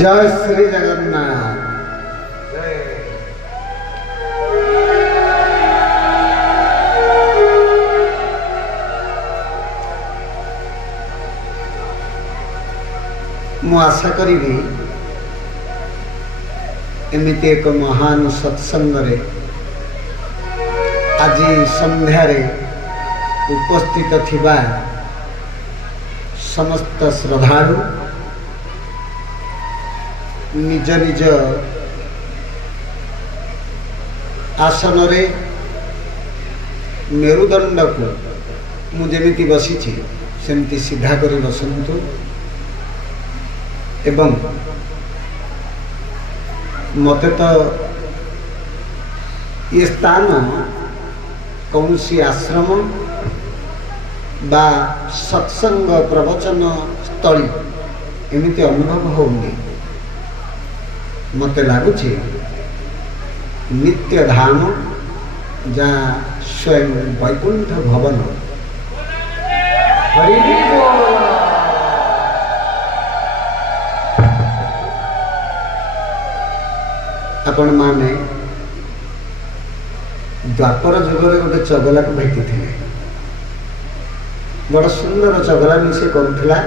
जय श्री जगन्नाथ। मु आशा करी एमती एक महान सत्संग आज संध्यारे उपस्थित थिबा समस्त श्रद्धालु निज निज आसन रे मेरुदंड को मुझेमिति बसी सेमती सीधा कर बसंतु एवं मत तो ये स्थान कौन सी आश्रम बा सत्संग प्रवचन स्थली एमती अनुभव होनी मत लगुच नित्य धाम जहाँ स्वयं वैकुंठ भवन आपण माने द्वापर जुगर गोटे चगला को भेटी थे बड़ सुंदर चगला भी से करुला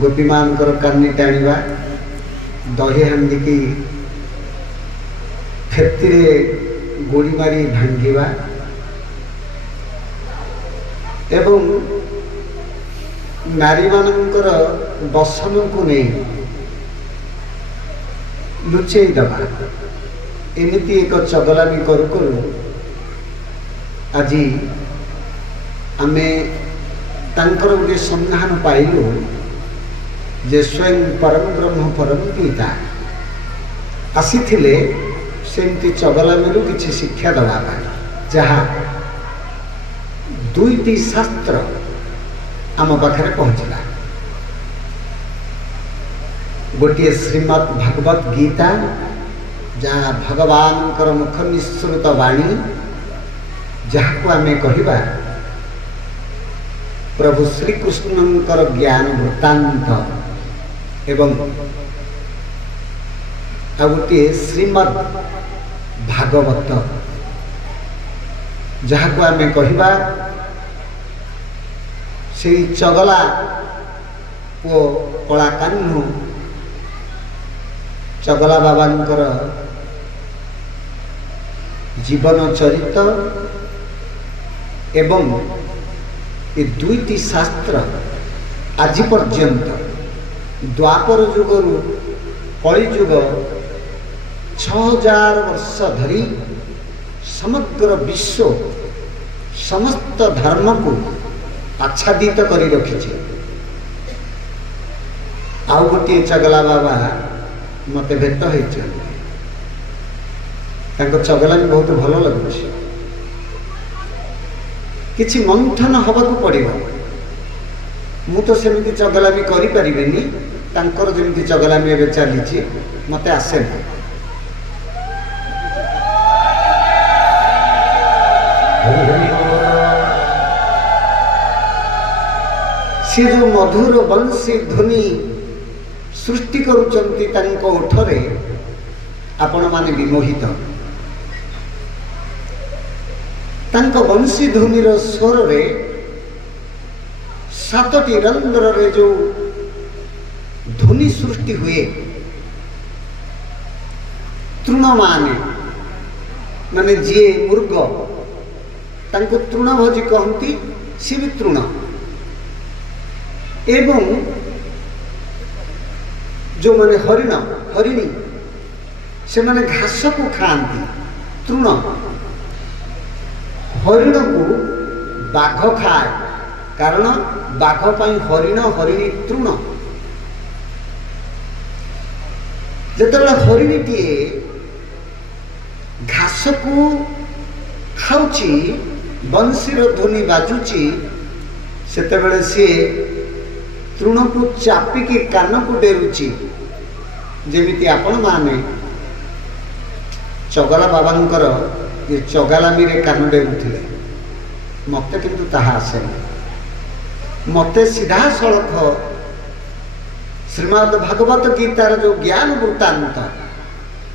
गोपी मानकर कानी टाणिबा दही हांडी की फेती गोड़ी मारी भांगिबा एवं नारी मानकर बसन को नहीं लुचेई दबा एमती एक चगला भी करू करू आज आमे तांकर गोटे संधान पाइलु जे स्वयं परम ब्रह्म परम पिता आसी सेमती चगलामीरू किसी शिक्षा दवा जहाँ दुईटी शास्त्र आम पाखे पहुँचला गोटे श्रीमद् भागवत गीता जहाँ भगवान मुख निःसृत वाणी जहाँ को आमे कहिबा प्रभु श्रीकृष्णंकर ज्ञान वृत्तांत एवं आ गोटे श्रीमद् भागवत जहाँ को आमे कहिबा से चगला ओ कलाकान्हु चगला बाबांकर जीवन चरित एवं ये दुईटी शास्त्र आज पर्यंत द्वापर जुगरु कली जुग 6000 वर्ष धरी समग्र विश्व समस्त धर्म को आच्छादित करी रखी। आउ गोटे चगला बाबा मत भेट होती चगला भी बहुत भल लगुच किसी मंथन हवा पड़ो मु तो सेमती चगला भी करें तांकर जमी चगलामी एवं चली मत आसे ना सी जो मधुर बंशी ध्वनि सृष्टि करुचंती तांको ओठरे आपण माने विमोहित तांको बंशी ध्वनिर स्वर रे 7टी रंध्र रे जो ध्वनि सृष्टि हुए तृण माने जी मृग तांको तृणभोजी कहती सी भी तृण एवं जो माने हरिण हरिणी से माने घास को खाती तृण हरिण को बाघ खाए कारण बाघ पाई हरिण हरिणी तृण जेतबेले हरिणीटीए घास को खाऊची बंशीर ध्वनि बाजुची सेतेबेले सी तृण को चापिकी कान को डेरुची जेमिति आपण माने चगला बाबांकर ये चगलामी रे कान डेरुथिले मत किंतु ताहा आसे मते सीधा सड़क श्रीमद् भागवत गीतार जो ज्ञान वृत्तांत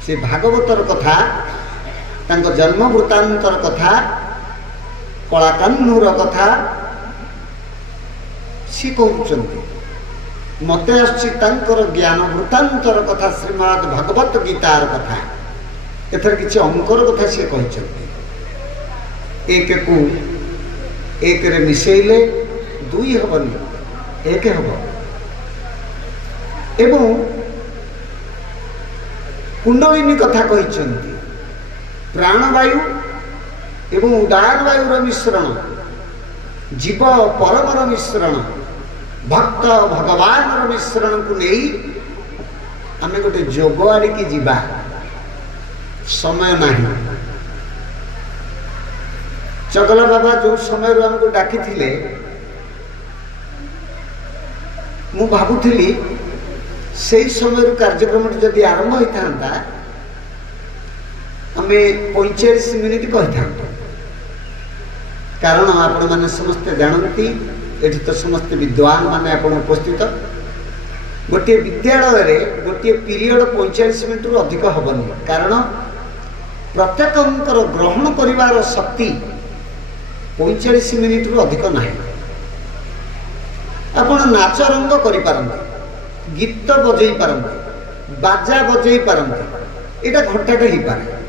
से भागवतर कथा तांको जन्म वृत्तांतर कथा कलाकान्नुर कथा सी कहउचंती मते आछि तांकर ज्ञान वृत्तांतर कथा श्रीमद् भागवत गीतार कथा एथर किछि अंकर कथा सी कहउचंती एक को एक रे मिसेइले दुई हबनी एक हबो एवं कुंडलिनी कथा कहउचंती प्राणवायु एवं उदान वायुर मिश्रण जीव परमर मिश्रण भक्त भगवान मिश्रण को नहीं आम गोटे जोग आड़ की जीवा समय नहीं चगला बाबा जो समय आमको डाकी मु भावुली से समय कार्यक्रम जदि आरंभ होता आम 45 मिनिट कही था कारण आपण मैंने समस्ते जानती एठी तो समस्त विद्वान माने आपण उपस्थित गोटे विद्यालय रे गोटे पीरियड 45 मिनिट रु अधिक हबनी कारण प्रत्येकंकर ग्रहण करिवार शक्ति 45 मिनिट रु अधिक नाही आपण नाच रंग करि पारंते गीत बजई पारंते बाजा बजई पारंते एटा घंटाटे ही पारे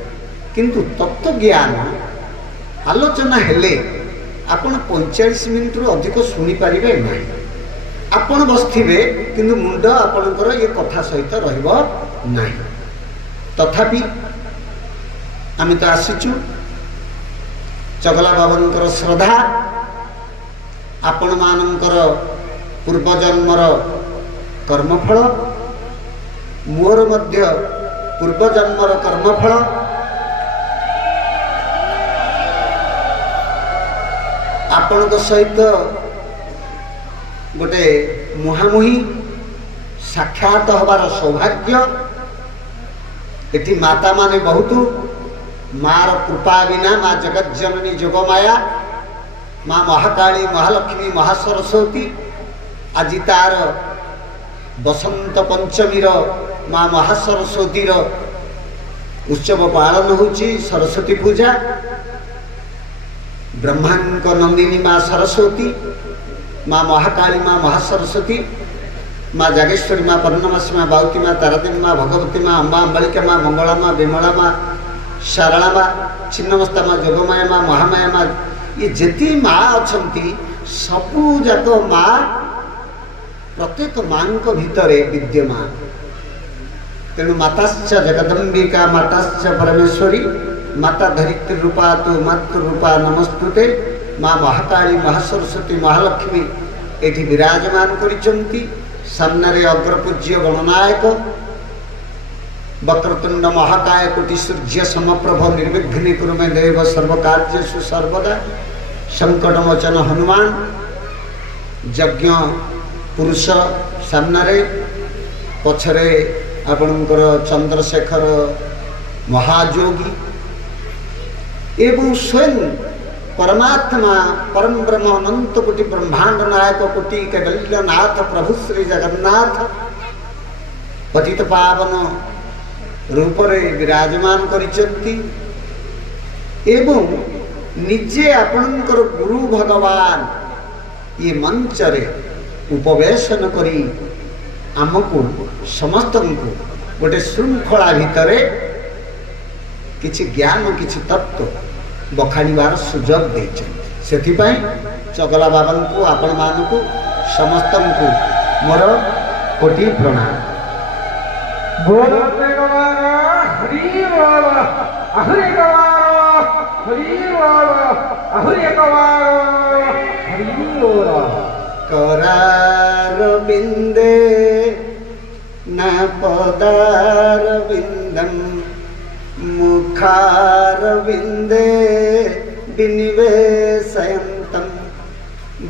किंतु तत्व ज्ञान आलोचना हेले आपण 45 मिनिट रु अधिक सुनी पारिबे नाही आपण बसथिबे किंतु मुंड आपणकर ये कथा सहित रहइबो नाही तथापि आमी तो आसीचु चगला बाबनकर श्रद्धा आपण मानकर पूर्व जन्मर कर्मफल मोर मध्य पूर्व जन्मर कर्मफल आपण सहित गोटे मुहामुही साक्षात हबार सौभाग्य एठी माता माने बहुत मार कृपा बिना माँ जगत जननी जोगमाया माँ महाकाली महालक्ष्मी महासरस्वती आज तार बसंत पंचमीर माँ महासरस्वतीर उत्सव पालन होची सरस्वती पूजा ब्रह्मांक नंदिनी माँ सरस्वती माँ महाकाली माँ महासरस्वती माँ जागेश्वरी माँ पर्णमासी माँ बाउती माँ तारादेवी माँ भगवती माँ अम्बा अम्बालिका माँ मंगला माँ विमला माँ शारला माँ छिन्नमस्ता माँ जोगमाया माँ महामाया माँ ये जेती माँ अच्छी सबू जाक माँ प्रत्येक माँ भितर विद्यमान तेणु माताश्च जगदम्बिका माताश्च परमेश्वरी माता धरित्री रूपा तो मातृरूपा नमस्तुते माँ महाकाली महासरस्वती महालक्ष्मी एठी विराजमान करिसंती सामने अग्रपूज्य गणनायक वक्रतुंड महाकाय कोटि सूर्य समप्रभ निर्विघ्न कुरु मे देव सर्वकार्येषु सर्वदा संकटमोचन हनुमान यज्ञ पुरुष सामने पछरे आपणकर चंद्रशेखर महायोगी एवं स्वयं परमात्मा परम ब्रह्म अनंत कोटि ब्रह्मांड नायक कोटि कैवल्यनाथ प्रभु श्री जगन्नाथ पतित पावन रूप रे विराजमान करिसंती एवं निजे आपणकर गुरु भगवान ये मंच रे उपवेशन करी आमको समस्त को गोटे श्रृंखला भितरे किछि ज्ञान किछि तत्व बखाणीबार सुजोग देछन सेथिपाई चगला बाबा को आपण मानकु समस्त को मोर कोटि प्रणाम बोलो तेगवारा हरि बोल हरि गवारा हरि बोल हरि गवारा हरि बोल करार बिंदे न पदार बिंदम मुखार बिंदे विनिवेशयन्तम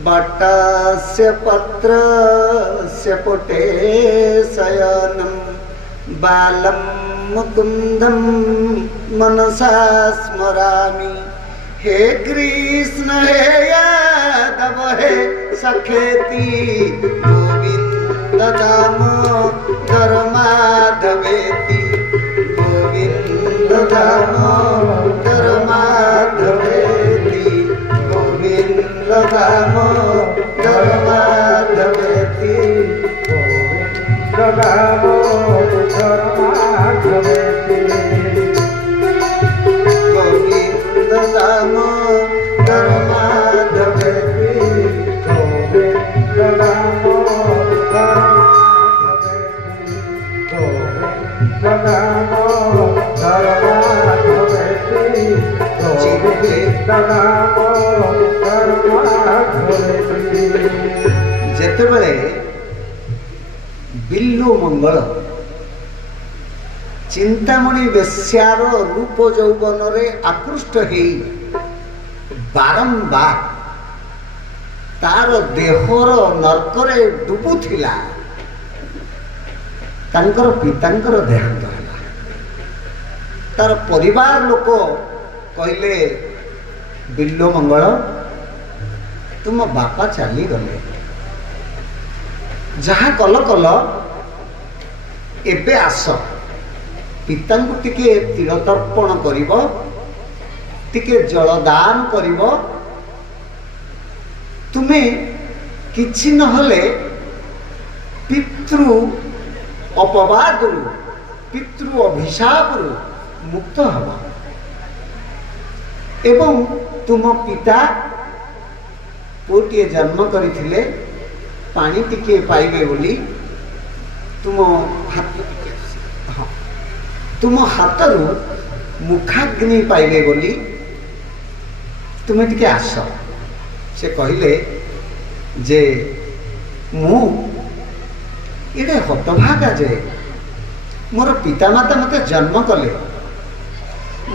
बटास्य पत्रस्य पुटे शयनम बालं मुकुंदम मनसा स्मरामि हे कृष्ण हे यादव हे सखेति गोविंद दामोदर माधवेति गोविंद दामोदर माधवेति गोविंद दामोदर माधवेति गोविंद दामोदर माधवेति गोविंद दामोदर जेतेबेले बिल्लु मंगल चिंतामणि बेश्यार रूप यौवन रे आकृष्ट हे बारंबार तार देहर नर्करे डुबुथिला तांकर पितांकर देहांत होला। तार परिवार लोक कहले बिल्लो मंगल तुम बापा चली गले जहा कल कल एबे आस पिता को टिके तिल तर्पण करिवो टिके जलदान करिवो तुम्हें किछि नहले पितृ अपवाद पितृ अभिशाप मुक्त हवा एवं तुम पिता पुओटिए जन्म करथिले पानी टिके पाइबे बोली तुम हाथरू मुखाग्नि पाइबे बोली तुम्हें टिके आस से कहले जे मु इडे हतभागा जे मोर पितामाता मते जन्म कले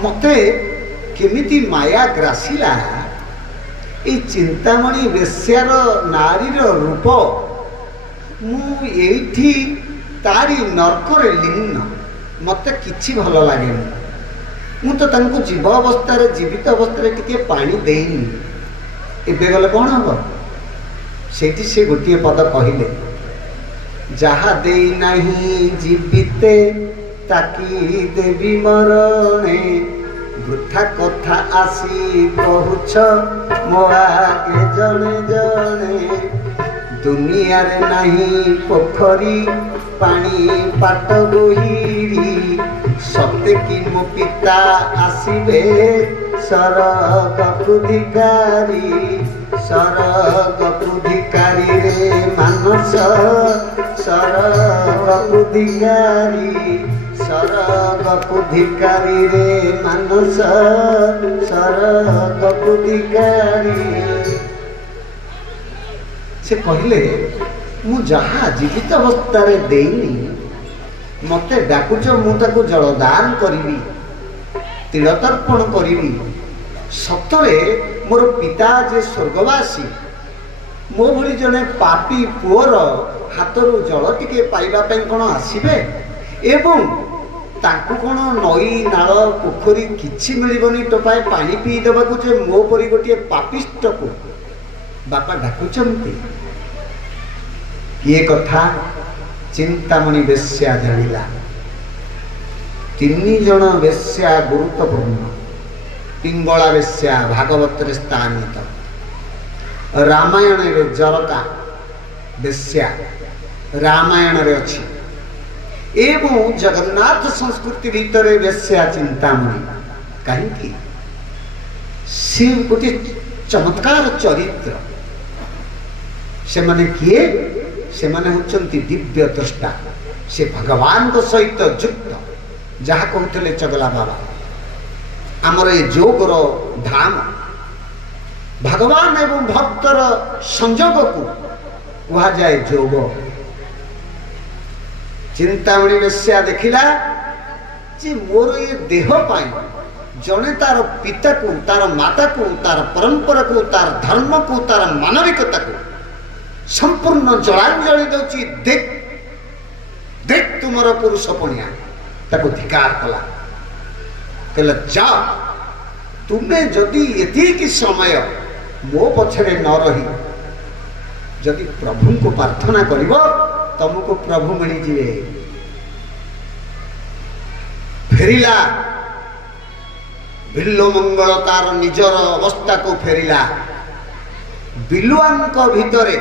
मते केमिति माया ग्रासिला ए चिंतामणि वेश्यार नारीर रूप मु एठी तारी नरकरे लीन मते किछि भल लागे मु तो तांको जीव अवस्था जीवित अवस्था टिके पानी देनी एबे गले कौन हम सेठी से गोटे पद कहले जहा दे नहीं जीविते ताकी देवी मरणे वृथा कथा आसी कहूछ मो आगे जने जने दुनिया रे नहीं पोखरी पानी पाट बोहिरी सत्य की मो पिता आसीबे सरग पुधिकारी रे मानस सरग पुधिकारी रे मानस सरग पुधिकारी से कहले मु जहा जीवित अवस्था रे देनी मते डाकुच मु ताको जलदान करिवि तिल तर्पण करिवि सतरे मोर पिता जे स्वर्गवासी मो भली जने पापी पुअर हाथरू जल टिके पाइबा पई कोन आसीबे एवं तांकु कोन नई नाल पोखरी किछि मिलिबनी टोपाए पानी पी देबाकू जे मो परी गोटे पापिष्ट को बापा डाकुचंती ये कथा चिंतामणि वेश्या जानिला। 3 जन वेश्या गुरुत्वपूर्ण पिंगला वेश्या भागवत रे स्थानित रामायण रे जरका वेश्या रामायण रे अछि एवं जगन्नाथ संस्कृति भीतर वेश्या चिंतामणि कहीं से गोटे चमत्कार चरित्र से माने किए से माने होचंती दिव्य दृष्टा से भगवान को सहित युक्त जहा कहते चगला बाबा आमर ये जोगर धाम भगवान एवं भक्तर संयोग को कहा जाए जोग। चिंतामणि वेश्या देखिला जे मोर ये देह पाई जने तार पिता को तार माता को तार परंपरा को तार धर्म को तार मानविकता को संपूर्ण जलांजलि दउची देख देख तुमर पुरुष पणिया ताको धिकार कला कहला जा तुम्हें जदि एतिक समय मो पछरे न रही जदि प्रभु को प्रार्थना करिवो तुमको प्रभु मिली जिवे। फेरिला बिल्लो मंगल तार निजर अवस्था को फेरिला। बिलुआंक भितरे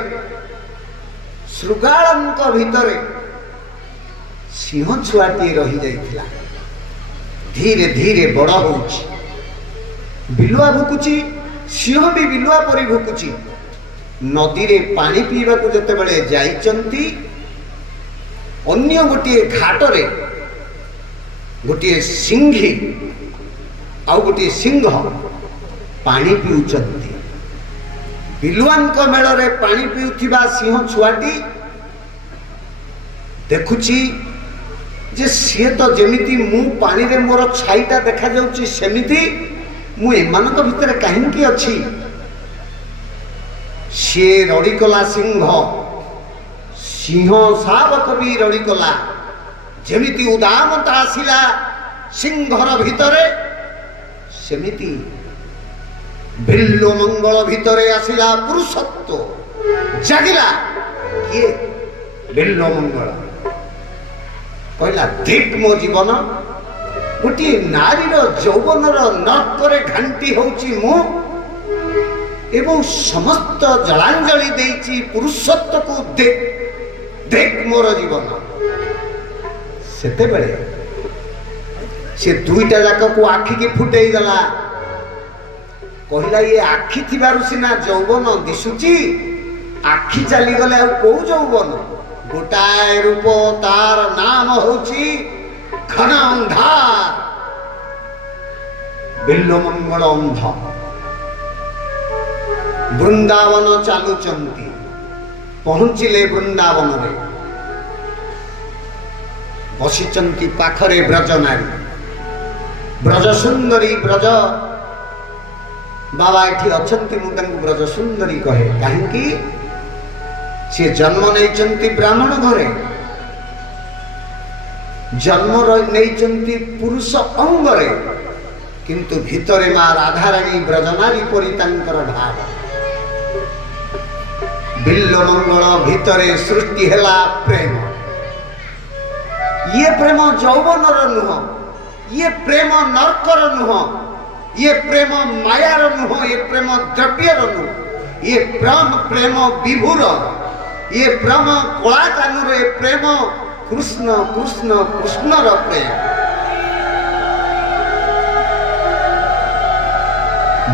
श्रुगाळंक भितरे सिंह छुआटी रही जाइथिला। धीरे धीरे बड़ होउछि। बिलुआ भुकुची, सिंह भी बिलुआ परि भुकुची। नदी रे पानी पीवा को जते बेले जाइचंती, अन्य गोटे घाट रे गोटे सिंही आउ गोटे सिंह पानी पिउचंती। बिलुआंक मेल रे पानी पिउथिबा सिंह छुआटी देखुची जे सी तो जमिति मु पानी रे मोर छाईटा देखा जाउची सेमिति मु एमानक भितर काहींकी अछि। से रड़ीकला सिंह, सिंह शावक भी रड़ीकला। जेमिति उदामता आसिला सिंहर भितरे, सेमिति बिल्लो मंगल भितरे आसिला पुरुषत्व। जागिला किए? बिल्लो मंगल कहला धिक मो जीवन। गोटे नारीर यौवनर नर्करे घांटी होउची मु, एवं समस्त जलांजलि देइची पुरुषत्व को देख देख मोर जीवन। सेते बेले से दुईटा जाक को आखि की फुटेई गला। कहला ये आखि थिबारु सिना यौवन दिसुची, आखि चली गले आ को यौवन। गोटाए रूप तार नाम होची घन अंधार। बिल्लो मंगल अंध वृंदावन चालुचंती। पहुंचिले वृंदावन रे, बसिचंती पाखरे ब्रज नारी। ब्रज सुंदरी ब्रज बाबा एठी अछंती, मु तांको ब्रज सुंदरी कहे। काहेकि से जन्म नहीं ब्राह्मण घरे, जन्म नहीं पुरुष अंगरे, किंतु भितरे माँ राधाराणी ब्रजनारी परी तांकर भाव। बिल्लो मंगल भितरे सृष्टि हेला प्रेम। ये प्रेम यौवनर नुह, ये प्रेम नर्कर नुह, ये प्रेम मायार नुह, ये प्रेम द्रव्यर नुह, ये प्रेम विभुर, ये प्रेम कलाकानुर, ये प्रेम कृष्ण कृष्ण कृष्णर प्रेम।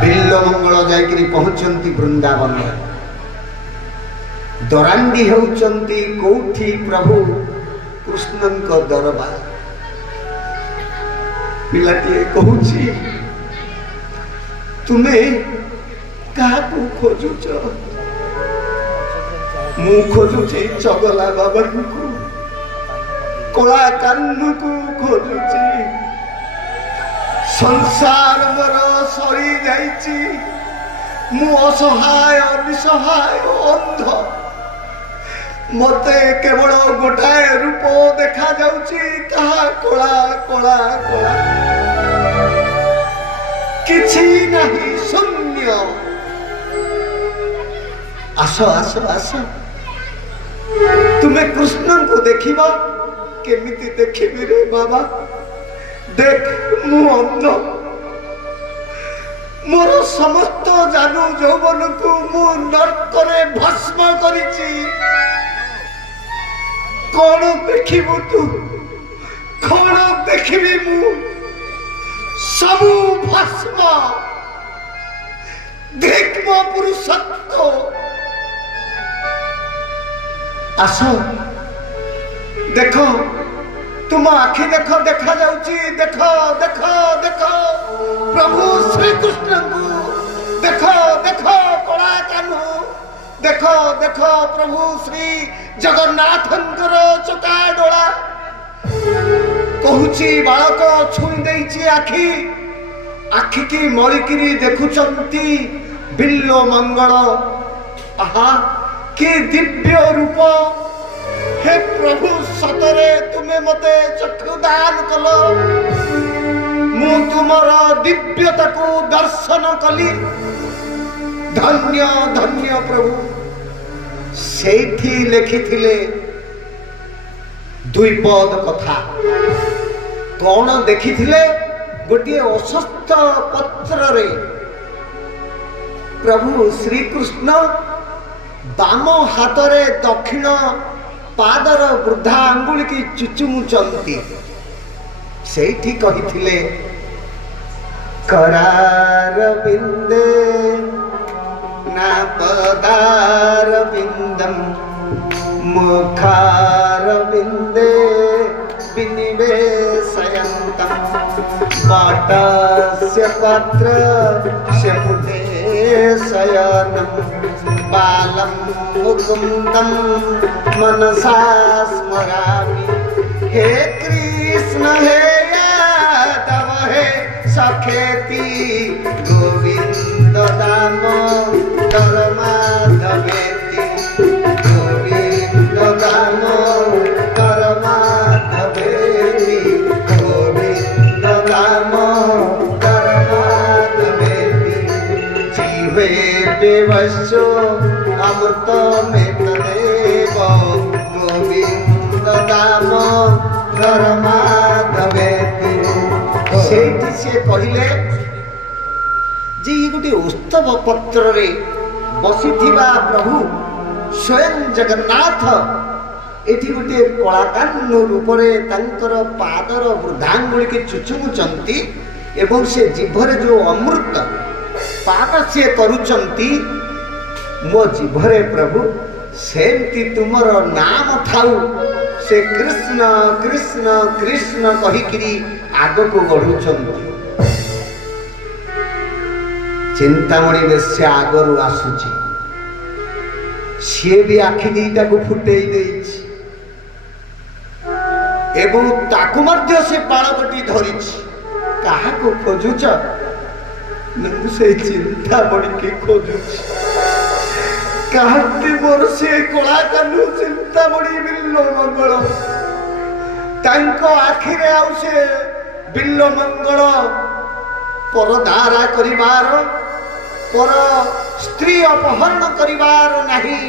बिल्लो मंगल जाइकरी पहुंचंती वृंदावन। दरांडी होउचंती कोठी प्रभु कृष्णंक दरबार। पिलाटिए कहूची तुमे काहाकू खोजुच? मु खोजुची चगला बाबा को, कला कान्नू को खोजुची। संसार मोर सरी जाइची, मु असहाय निसहाय अंध। मते केवल गोटाए रूप देखा जाउची, कहा कला कला कला, किछि नहीं, शून्य। आस आस आस, तुम्हें कृष्ण को देखिबा। केमिति देखिबी रे बाबा? देख मु अंध, मोर समस्त जानू यौवन को मु नर्करे भस्म करिछि। कौन देखिबु तू? कौन देखिबी मु? सबु भस्म। देख मो पुरुषत्व। आस देखो, तुम आखि देख, देखा जाउची। देखो देखो देखो प्रभु श्री कृष्ण को देखो, देखो कला कान्हू, देखो देखो प्रभु श्री जगन्नाथंकर चका डोला। कहूची बालक छुई देइची आखि, आखि की मरिकिरी देखुचंती बिल्लो मंगल। आहा कि दिव्य रूप। हे प्रभु सतरे तुमे मते चक्षु दान कल, मु तुमर दिव्यता को दर्शन कली। धन्य धन्य प्रभु। सेठी लेखिथिले ଦୁଇ ପଦ କଥା କଣ ଦେଖିଥିଲେ? ଗୋଟିଏ ଅଶ୍ୱତ୍ଥ ପତ୍ରରେ ପ୍ରଭୁ ଶ୍ରୀକୃଷ୍ଣ ବାମ ହାତରେ ଦକ୍ଷିଣ ପାଦର ବୃଦ୍ଧା ଆଙ୍ଗୁଳିକି ଚୁଚୁମୁଚନ୍ତି। ସେଇଠି କହିଥିଲେ କରାର ବିନ୍ଦେ ନା ପଦାର ବିନ୍ଦମ ମୁଖାର ବିନ୍ଦେ ବିନିବେଶୟନ୍ତମ୍ ପାଟସ୍ୟ ପାତ୍ରସ୍ୟ ପୁଟେ ଶୟନମ୍ बालं मुकुन्दं मनसा स्मरामि। हे कृष्ण हे यादव हे सखेति गोविन्द दामोदर माधवेति गोविन्द दामोदर माधवेति गोविन्द दामोदर माधवेति जीवे देवस्यो अमृत में तदेव गोविंद दामोदर माधवेति। ସେଇଠି ସେ କହିଲେ ଯେ ଇଏ ଗୋଟିଏ ଉସ୍ତବ ପତ୍ରରେ ବସିଥିବା ପ୍ରଭୁ ସ୍ୱୟଂ ଜଗନ୍ନାଥ ଏଠି ଗୋଟିଏ କଳାକାନ୍ୟ ରୂପରେ ତାଙ୍କର ପାଦର ବୃଦ୍ଧାଙ୍ଗୁଳିକି ଚୁଚୁମୁଚନ୍ତି ଏବଂ ସେ ଜିଭରେ ଯେଉଁ ଅମୃତ ପାନ ସିଏ କରୁଛନ୍ତି ମୋ ଜିଭରେ ପ୍ରଭୁ ସେମିତି ତୁମର ନାମ ଥାଉ। ସେ କୃଷ୍ଣ କୃଷ୍ଣ କୃଷ୍ଣ କହିକିରି ଆଗକୁ ବଢୁଛନ୍ତି। ଚିନ୍ତାମଣି ବେଶ୍ୟା ଆଗରୁ ଆସୁଛି, ସିଏ ବି ଆଖି ଦିଟାକୁ ଫୁଟେଇ ଦେଇଛି ଏବଂ ତାକୁ ମଧ୍ୟ ସେ ବାଳକଟି ଧରିଛି। କାହାକୁ ଖୋଜୁଛ? ମୁଁ ସେଇ ଚିନ୍ତାମଣିକି ଖୋଜୁଛି। କାହାନ୍ତି ମୋର ସେ କଳାକାନ୍ୟ ଚିନ୍ତାମଣି ବିଲ୍ଲ ମଙ୍ଗଳ। ତାଙ୍କ ଆଖିରେ ଆଉ ସେ ବିଲ୍ଲ ମଙ୍ଗଳ ପରଧାରା କରିବାର, ପର ସ୍ତ୍ରୀ ଅପହରଣ କରିବାର ନାହିଁ।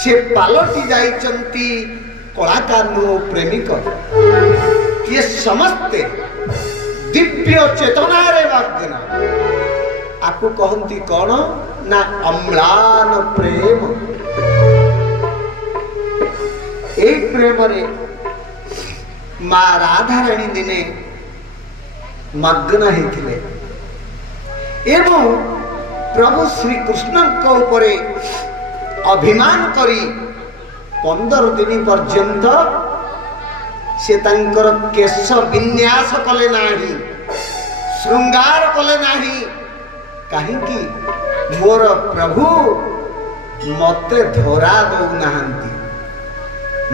ସେ ପାଲଟି ଯାଇଛନ୍ତି କଳାକାନ୍ୟ ପ୍ରେମିକ। ଇଏ ସମସ୍ତେ ଦିବ୍ୟ ଚେତନାରେ ମଗ୍ନ। ଆକୁ କହନ୍ତି କଣ ନା ଅମ୍ଳାନ ପ୍ରେମ। ଏଇ ପ୍ରେମରେ ମା ରାଧାରାଣୀ ଦିନେ ମଗ୍ନ ହେଇଥିଲେ ଏବଂ ପ୍ରଭୁ ଶ୍ରୀକୃଷ୍ଣଙ୍କ ଉପରେ ଅଭିମାନ କରି 15 ଦିନ ପର୍ଯ୍ୟନ୍ତ ସେ ତାଙ୍କର କେଶ ବିନ୍ୟାସ କଲେ ନାହିଁ, ଶୃଙ୍ଗାର କଲେ ନାହିଁ। କାହିଁକି? ମୋର ପ୍ରଭୁ ମତେ ଧରା ଦଉନାହାନ୍ତି।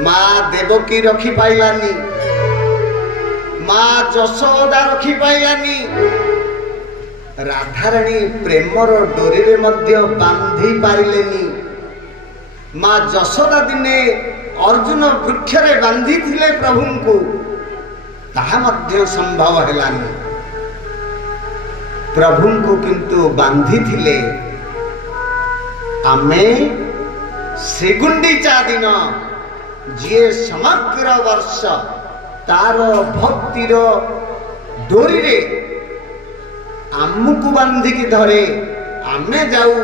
ମା ଦେବକୀ ରଖିପାଇଲାନି, ମା ଯଶୋଦା ରଖିପାଇଲାନି, ରାଧାରାଣୀ ପ୍ରେମର ଡୋରିରେ ମଧ୍ୟ ବାନ୍ଧି ପାରିଲେନି। ମା ଯଶୋଦା ଦିନେ अर्जुन वृक्षरे बांधी थिले प्रभुଙ୍କୁ, ताहा मध्य संभव हेलानी। प्रभुଙ୍କୁ किंतु बांधी थिले। आमे श्रीगुंडीचा दिन जे समग्र वर्ष तार भक्तिर डोरी रे आमको बांधिकी धरे, आमे जाऊ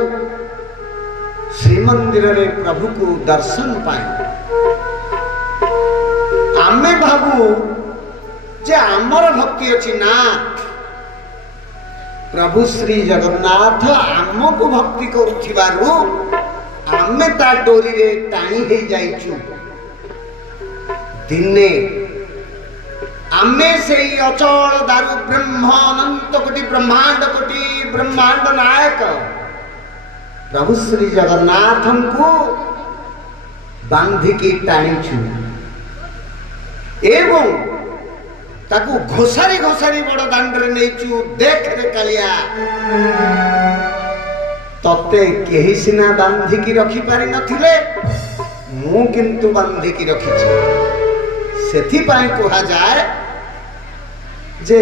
श्रीमंदिर रे प्रभु को दर्शन पाए। आमे भाबू जे आमर भक्ति अच्छी ना, प्रभु श्री जगन्नाथ आमको भक्ति करुथिबारु आमे ता डोरी रे टाणी हे जाइछु। दिने आमे सेई अचल दारु ब्रह्म अनंत कोटि ब्रह्मांड नायक प्रभु श्री जगन्नाथ को बांधिकी टाणीछु एवं ताकू घोषारी घोषारी बड़ दांडरे नेचु। देख रे कालिया, तते केही सिना बांधिकी रखी पारि नथिले, मु किंतु बांधिकी रखिछि। सेथि पाई कहा जाए जे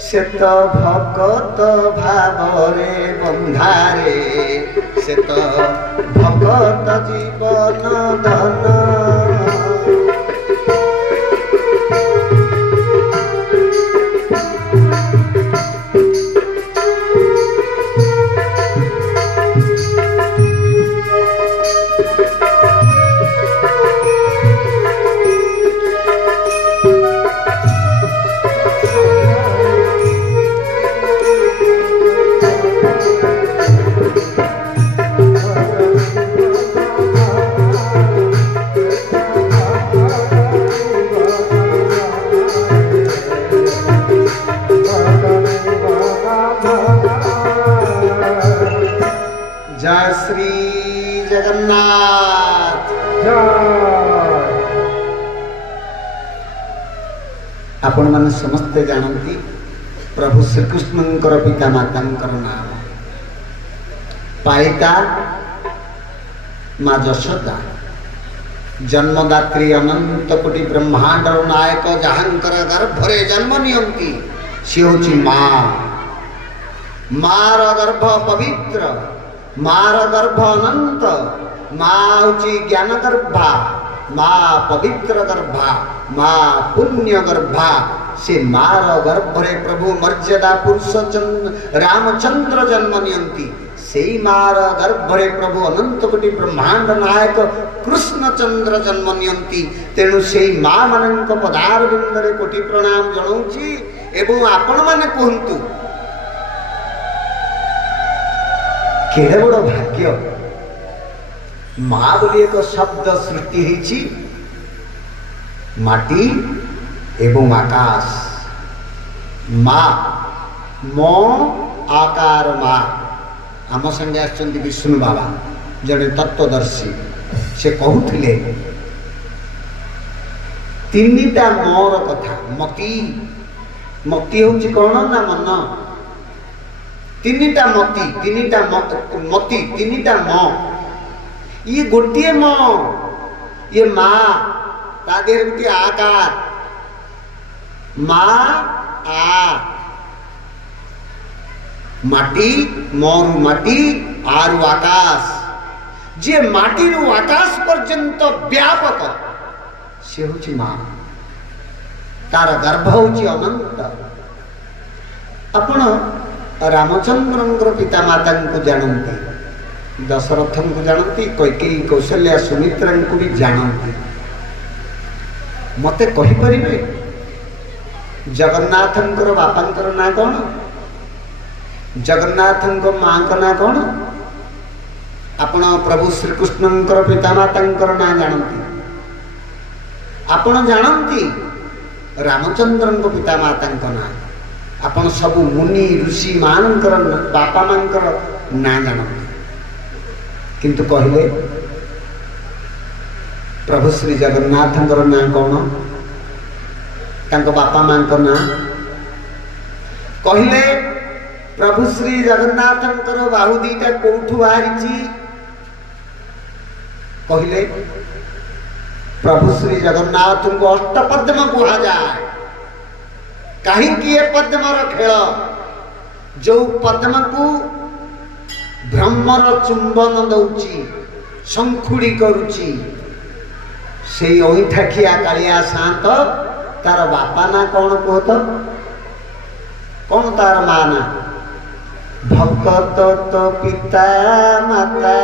सेत भगत भावरे बंधारे, सेत भगत जीवन धन ଜଗନ୍ନାଥ। ଆପଣମାନେ ସମସ୍ତେ ଜାଣନ୍ତି ପ୍ରଭୁ ଶ୍ରୀକୃଷ୍ଣଙ୍କର ପିତା ମାତାଙ୍କର ନାମ ପାଳିତା ମା ଯଶୋଦା, ଜନ୍ମଦାତ୍ରୀ ଅନନ୍ତ କୋଟି ବ୍ରହ୍ମାଣ୍ଡର ନାୟକ ଯାହାଙ୍କର ଗର୍ଭରେ ଜନ୍ମ ନିଅନ୍ତି ସେ ହେଉଛି ମା। ମାର ଗର୍ଭ ପବିତ୍ର, ମାର ଗର୍ଭ ଅନନ୍ତ, ମା ହେଉଛି ଜ୍ଞାନ ଗର୍ଭା, ମା ପବିତ୍ର ଗର୍ଭା, ମା ପୁଣ୍ୟ ଗର୍ଭା। ସେ ମାର ଗର୍ଭରେ ପ୍ରଭୁ ମର୍ଯ୍ୟାଦା ପୁରୁଷ ରାମଚନ୍ଦ୍ର ଜନ୍ମ ନିଅନ୍ତି। ସେଇ ମାର ଗର୍ଭରେ ପ୍ରଭୁ ଅନନ୍ତ କୋଟି ବ୍ରହ୍ମାଣ୍ଡ ନାୟକ କୃଷ୍ଣଚନ୍ଦ୍ର ଜନ୍ମ ନିଅନ୍ତି। ତେଣୁ ସେଇ ମା ମାନଙ୍କ ପଦାର ବିନ୍ଦରେ କୋଟି ପ୍ରଣାମ ଜଣାଉଛି। ଏବଂ ଆପଣମାନେ କୁହନ୍ତୁ କେଡ଼େ ବଡ଼ ଭାଗ୍ୟ, ମା ବୋଲି ଏକ ଶବ୍ଦ ସୃଷ୍ଟି ହେଇଛି। ମାଟି ଏବଂ ଆକାଶ, ମା ମୋ ଆକାର ମା। ଆମ ସାଙ୍ଗେ ଆସିଛନ୍ତି ବିଷ୍ଣୁ ବାବା, ଜଣେ ତତ୍ତ୍ୱଦର୍ଶୀ। ସେ କହୁଥିଲେ ତିନିଟା ମୋର କଥା। ମତି, ମତି ହେଉଛି କ'ଣ ନା ମନ। ତିନିଟା ମତି, ତିନିଟା ମତି, ତିନିଟା ମ। ଇଏ ଗୋଟିଏ ମ, ଇଏ ମା, ତା ଦେହରେ ଗୋଟିଏ ଆକାର ମା ଆ। ମାଟି, ମରୁ ମାଟି, ଆରୁ ଆକାଶ। ଯିଏ ମାଟିରୁ ଆକାଶ ପର୍ଯ୍ୟନ୍ତ ବ୍ୟାପକ ସେ ହେଉଛି ମା। ତାର ଗର୍ଭ ହେଉଛି ଅନନ୍ତ। ଆପଣ ରାମଚନ୍ଦ୍ରଙ୍କର ପିତା ମାତାଙ୍କୁ ଜାଣନ୍ତି, ଦଶରଥଙ୍କୁ ଜାଣନ୍ତି, କୈକେୟୀ କୌଶଲ୍ୟା ସୁମିତ୍ରାଙ୍କୁ ବି ଜାଣନ୍ତି। ମତେ କହିପାରିବେ ଜଗନ୍ନାଥଙ୍କର ବାପାଙ୍କର ନାଁ କ'ଣ? ଜଗନ୍ନାଥଙ୍କ ମାଙ୍କ ନାଁ କ'ଣ? ଆପଣ ପ୍ରଭୁ ଶ୍ରୀକୃଷ୍ଣଙ୍କର ପିତାମାତାଙ୍କର ନାଁ ଜାଣନ୍ତି? ଆପଣ ଜାଣନ୍ତି ରାମଚନ୍ଦ୍ରଙ୍କ ପିତାମାତାଙ୍କ ନାଁ? ଆପଣ ସବୁ ମୁନି ଋଷି ମାନଙ୍କର ବାପା ମାଙ୍କର ନାଁ ଜାଣନ୍ତି। କିନ୍ତୁ କହିଲେ ପ୍ରଭୁ ଶ୍ରୀ ଜଗନ୍ନାଥଙ୍କର ନାଁ କ'ଣ? ତାଙ୍କ ବାପା ମାଙ୍କ ନାଁ କହିଲେ ପ୍ରଭୁ ଶ୍ରୀ ଜଗନ୍ନାଥଙ୍କର ବାହୁ ଦିଟା କୋଉଠୁ ବାହାରିଛି? କହିଲେ ପ୍ରଭୁ ଶ୍ରୀ ଜଗନ୍ନାଥଙ୍କୁ ଅଷ୍ଟପଦ୍ମ କୁହାଯାଏ। କାହିଁକି ଏ ପଦ୍ମର ଖେଳ? ଯୋଉ ପଦ୍ମକୁ ଭ୍ରମର ଚୁମ୍ବନ ଦଉଛି, ଶଙ୍ଖୁଡ଼ି କରୁଛି, ସେଇ ଅଇଁଠାଖିଆ କାଳିଆ ସାନ୍ତ ତାର ବାପା ନା କ'ଣ କୁହ ତ? କ'ଣ ତାର ମା ନା? ଭକତ ତ ପିତା ମାତା,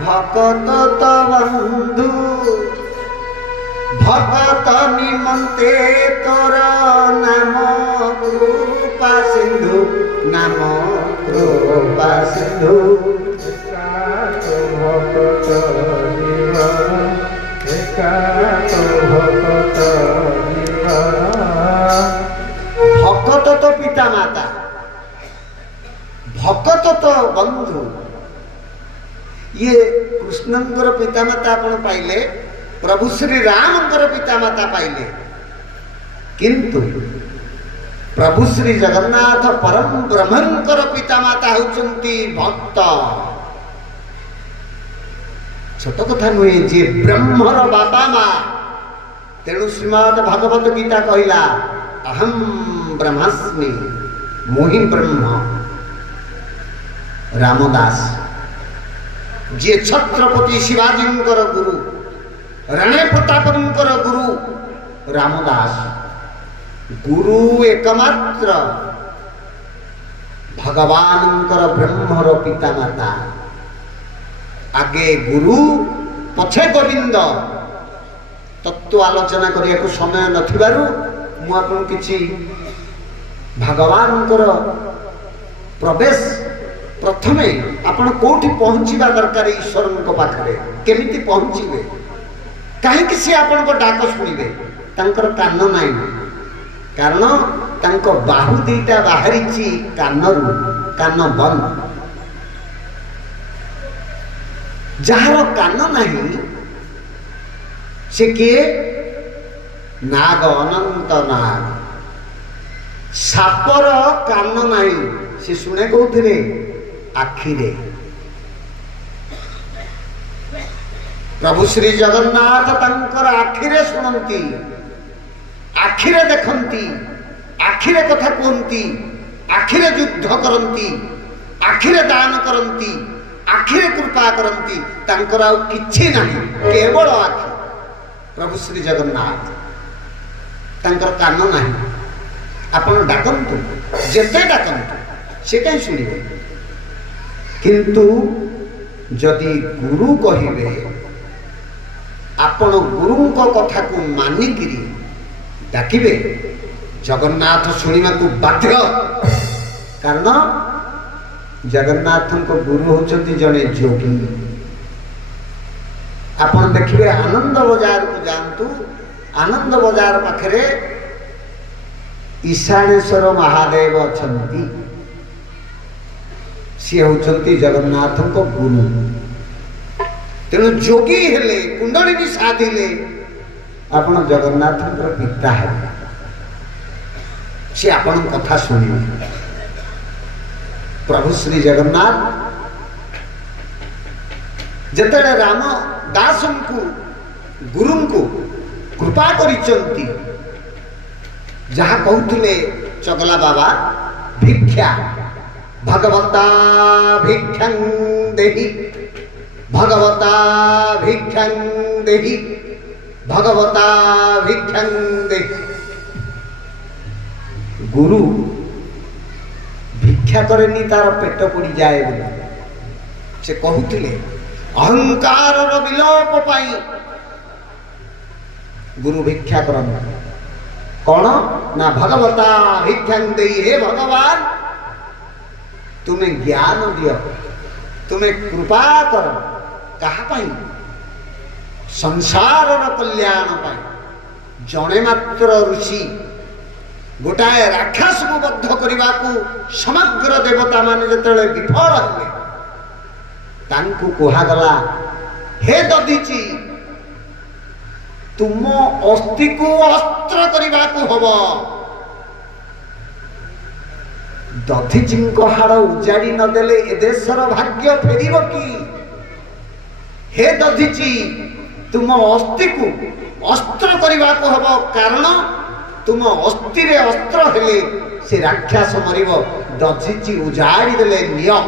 ଭକତ ତ ବନ୍ଧୁ, ଭକତ ନିମନ୍ତେ ତୋର ନାମ କୃପା ସିନ୍ଧୁ, ନାମ କୃପା ସିନ୍ଧୁ। ভকত তো পিতা মাতা, ভকত তো বন্ধু। ইয়ে কৃষ্ণଙ୍କର ପିତାମାତା ଆପଣ ପାଇଲେ, ପ୍ରଭୁ ଶ୍ରୀ ରାମଙ୍କର ପିତାମାତା ପାଇଲେ। କିନ୍ତୁ ପ୍ରଭୁ ଶ୍ରୀ ଜଗନ୍ନାଥ ପରମ ବ୍ରହ୍ମଙ୍କର ପିତାମାତା ହେଉଛନ୍ତି ଭକ୍ତ। ଛୋଟ କଥା ନୁହେଁ, ଯିଏ ବ୍ରହ୍ମର ବାପା ମା। ତେଣୁ ଶ୍ରୀମଦ୍ ଭାଗବତ ଗୀତା କହିଲା ଅହଂ ବ୍ରହ୍ମାସ୍ମି, ମୁଁ ହିଁ ବ୍ରହ୍ମ। ରାମଦାସ ଯିଏ ଛତ୍ରପତି ଶିବାଜୀଙ୍କର ଗୁରୁ, ରାଣୀ ପ୍ରତାପଙ୍କର ଗୁରୁ, ରାମଦାସ ଗୁରୁ ଏକମାତ୍ର ଭଗବାନଙ୍କର ବ୍ରହ୍ମର ପିତାମାତା। ଆଗେ ଗୁରୁ, ପଛେ ଗୋବିନ୍ଦ। ତତ୍ତ୍ୱ ଆଲୋଚନା କରିବାକୁ ସମୟ ନଥିବାରୁ ମୁଁ ଆପଣଙ୍କୁ କିଛି ଭଗବାନଙ୍କର ପ୍ରବେଶ, ପ୍ରଥମେ ଆପଣ କୋଉଠି ପହଞ୍ଚିବା ଦରକାର ଈଶ୍ୱରଙ୍କ ପାଖରେ, କେମିତି ପହଞ୍ଚିବେ, କାହିଁକି ସେ ଆପଣଙ୍କ ଡାକ ଶୁଣିବେ? ତାଙ୍କର କାନ ନାହିଁ, କାରଣ ତାଙ୍କ ବାହୁ ଦିଟା ବାହାରିଛି କାନରୁ, କାନ ବନ୍ଦ। ଯାହାର କାନ ନାହିଁ ସେ କିଏ? ନାଗ, ଅନନ୍ତ ନାଗ। ସାପର କାନ ନାହିଁ, ସେ ଶୁଣେ କୋଉଥିରେ? ଆଖିରେ। ପ୍ରଭୁ ଶ୍ରୀ ଜଗନ୍ନାଥ ତାଙ୍କର ଆଖିରେ ଶୁଣନ୍ତି, ଆଖିରେ ଦେଖନ୍ତି, ଆଖିରେ କଥା କୁହନ୍ତି, ଆଖିରେ ଯୁଦ୍ଧ କରନ୍ତି, ଆଖିରେ ଦାନ କରନ୍ତି, ଆଖିରେ କୃପା କରନ୍ତି। ତାଙ୍କର ଆଉ କିଛି ନାହିଁ, କେବଳ ଆଖି। ପ୍ରଭୁ ଶ୍ରୀ ଜଗନ୍ନାଥ ତାଙ୍କର କାନ ନାହିଁ। ଆପଣ ଡାକନ୍ତୁ, ଯେତେ ଡାକନ୍ତୁ, ସେ କାହିଁ ଶୁଣିବେ? କିନ୍ତୁ ଯଦି ଗୁରୁ କହିବେ, ଆପଣ ଗୁରୁଙ୍କ କଥାକୁ ମାନିକିରି ଡାକିବେ, ଜଗନ୍ନାଥ ଶୁଣିବାକୁ ବାଧ୍ୟ। କାରଣ ଜଗନ୍ନାଥଙ୍କ ଗୁରୁ ହେଉଛନ୍ତି ଜଣେ ଯୋଗୀ। ଆପଣ ଦେଖିବେ, ଆନନ୍ଦ ବଜାରକୁ ଯାଆନ୍ତୁ, ଆନନ୍ଦ ବଜାର ପାଖରେ ଈଶାଣେଶ୍ୱର ମହାଦେବ ଅଛନ୍ତି। ସିଏ ହେଉଛନ୍ତି ଜଗନ୍ନାଥଙ୍କ ଗୁରୁ। ତେଣୁ ଯୋଗୀ ହେଲେ, କୁଣ୍ଡଳିନୀ ସାଧିଲେ ଆପଣ ଜଗନ୍ନାଥଙ୍କର ପିତା ହେବେ। ସେ ଆପଣଙ୍କ କଥା ଶୁଣିବେ। ପ୍ରଭୁ ଶ୍ରୀ ଜଗନ୍ନାଥ ଯେତେବେଳେ ରାମ ଦାସଙ୍କୁ, ଗୁରୁଙ୍କୁ କୃପା କରିଛନ୍ତି, ଯାହା କହୁଥିଲେ ଚଗଲା ବାବା, ଭିକ୍ଷା ଭଗବତା ଭିକ୍ଷାଂ ଦେହି, ଭଗବତା ଭିକ୍ଷାଂ ଦେହି, ଭଗବତା ଭିକ୍ଷାଂ ଦେହି। ଗୁରୁ ଭିକ୍ଷା କରେନି, ତାର ପେଟ ପୋଡ଼ିଯାଏ ବୋଲି ସେ କହୁଥିଲେ। ଅହଙ୍କାରର ବିଲୋପ ପାଇଁ ଗୁରୁ ଭିକ୍ଷା କରନ୍ତି। କଣ ନା ଭଗବତା ଭିକ୍ଷାଂ ଦେଇ, ହେ ଭଗବାନ ତୁମେ ଜ୍ଞାନ ଦିଅ, ତୁମେ କୃପା କର। କାହା ପାଇଁ? ସଂସାରର କଲ୍ୟାଣ ପାଇଁ। ଜଣେ ମାତ୍ର ଋଷି ଗୋଟାଏ ରାକ୍ଷସକୁ ବଦ୍ଧ କରିବାକୁ ସମଗ୍ର ଦେବତା ମାନେ ଯେତେବେଳେ ବିଫଳ ହେଲେ, ତାଙ୍କୁ କୁହାଗଲା, ହେ ଦଧିଚି ତୁମ ଅସ୍ଥିକୁ ଅସ୍ତ୍ର କରିବାକୁ ହବ। ଦଧିଚିଙ୍କ ହାଡ଼ ଉଜାଡ଼ି ନଦେଲେ ଏ ଦେଶର ଭାଗ୍ୟ ଫେରିବ କି? ହେ ଦଧିଚି ତୁମ ଅସ୍ଥିକୁ ଅସ୍ତ୍ର କରିବାକୁ ହବ, କାରଣ ତୁମ ଅସ୍ଥିରେ ଅସ୍ତ୍ର ହେଲେ ସେ ରାକ୍ଷସ ମରିବ। ଦଧିଚି ଉଜାଡ଼ି ଦେଲେ ନିଅ।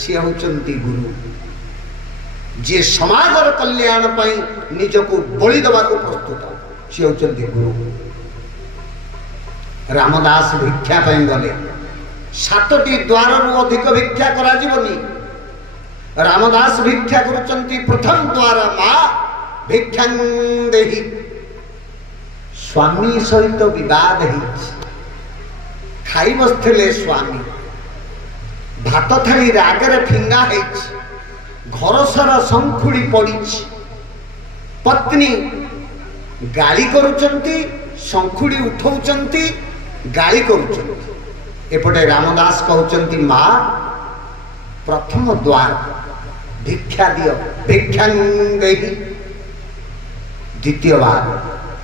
ସିଏ ହେଉଛନ୍ତି ଗୁରୁ, ଯିଏ ସମାଜର କଲ୍ୟାଣ ପାଇଁ ନିଜକୁ ବଳି ଦେବାକୁ ପ୍ରସ୍ତୁତ। ସିଏ ହେଉଛନ୍ତି ଗୁରୁ। ରାମଦାସ ଭିକ୍ଷା ପାଇଁ ଗଲେ, 7ଟି ଦ୍ୱାରରୁ ଅଧିକ ଭିକ୍ଷା କରାଯିବନି। ରାମଦାସ ଭିକ୍ଷା କରୁଛନ୍ତି ପ୍ରଥମ ଦ୍ୱାର, ମା ଭିକ୍ଷାଂ ଦେହି। ସ୍ୱାମୀ ସହିତ ବିବାଦ ହେଇଛି, ଖାଇ ବସିଥିଲେ ସ୍ୱାମୀ, ଭାତ ଥାଳି ରାଗରେ ଫିଙ୍ଗା ହେଇଛି, ଘର ସାରା ଶଙ୍ଖୁଡ଼ି ପଡ଼ିଛି। ପତ୍ନୀ ଗାଳି କରୁଛନ୍ତି, ଶଙ୍ଖୁଡ଼ି ଉଠଉଛନ୍ତି, ଗାଳି କରୁଛନ୍ତି। ଏପଟେ ରାମଦାସ କହୁଛନ୍ତି, ମା ପ୍ରଥମ ଦ୍ୱାର ଭିକ୍ଷା ଦିଅ, ଭିକ୍ଷାଂ ଦେହି। ଦ୍ୱିତୀୟ ବାର,